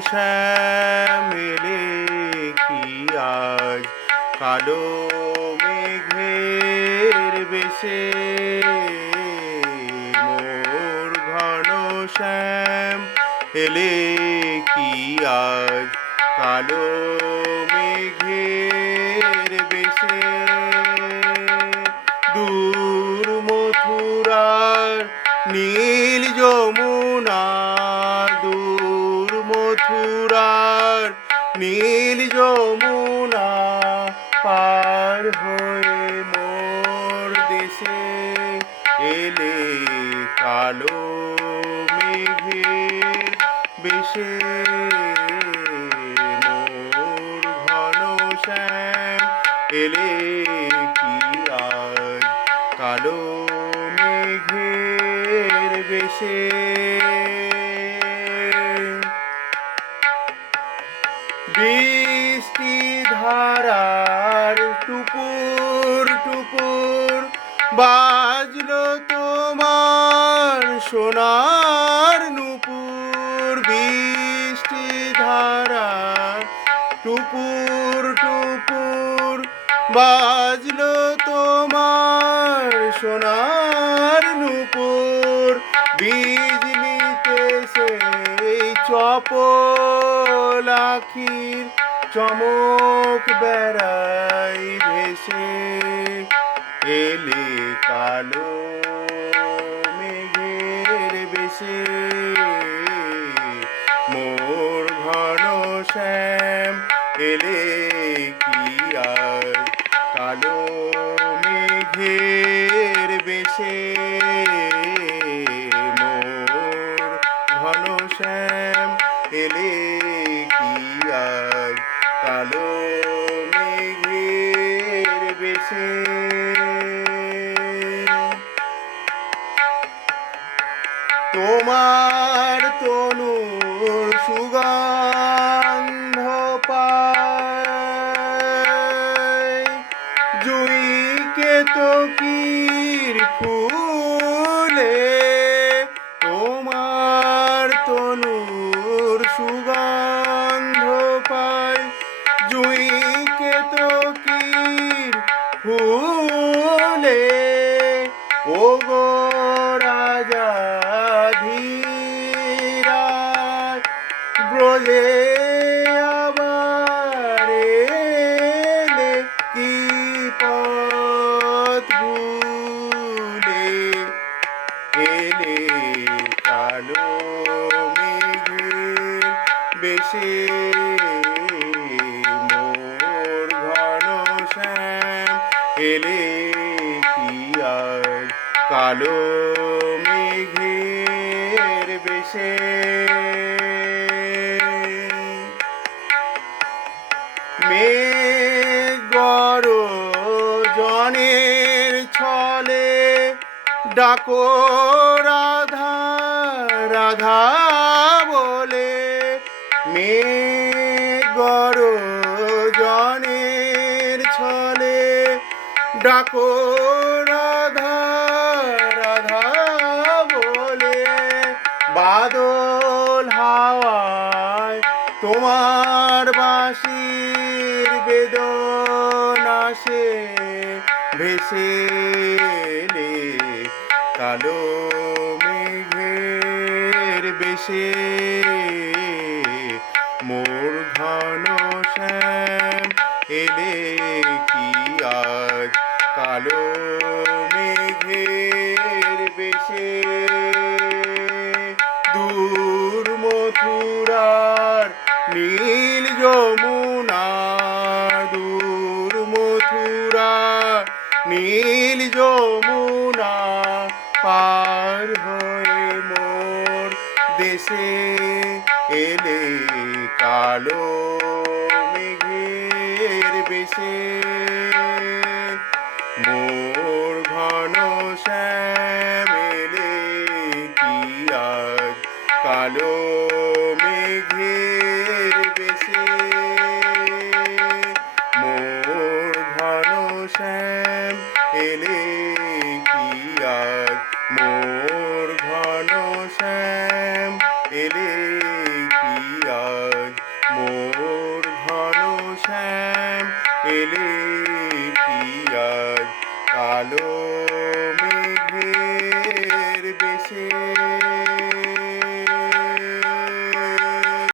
শ্যামেলে কি আজ? কালো মেঘের বেশে মোর ঘন শ্যাম এলে কি আজ? কালো নীল যমুনা পার হয়ে মোর দেশে এলে কালো মেঘের বেশে মোর ঘন শ্যাম। এলে কি আজ কালো মেঘের বেশে বাজলো তোমার সোনার নুপুর বৃষ্টি ধারার টুপুর টুপুর বাজলো তোমার সোনার নুপুর। বিজলিতে সেই চপল আখির, চমক বেড়াই ভেসে। এলে কালো মেঘের বেশে মোর ঘন শ্যাম এলে কি আর? কালো মেঘের বেশে মোর ঘন শ্যাম এলে তোমার তনু সুগন্ধ জুইকে তো কির ফুলে, তোমার তনুর সুগন্ধ পায়। জুইকে তো কির ফুলে ও বেশে, মোর ঘন শ্যাম। এলে কি আজ কালো মেঘের বেশে? মেঘর জনের ছলে ডাকো রাধা রাধা বলে। মেঘর জনের ছলে ডাকো রাধা রাধা বলে। বাদল হাওয়ায় তোমার বাঁশির বেদনা সে ভেসে কালো মেঘের বেশে। কালো মেঘের বেশে দূর মথুরার নীল যমুনা, দূর মথুরা নীল যমুনা পার হয়ে মোর দেশে এলে কালো মেঘের বেশে।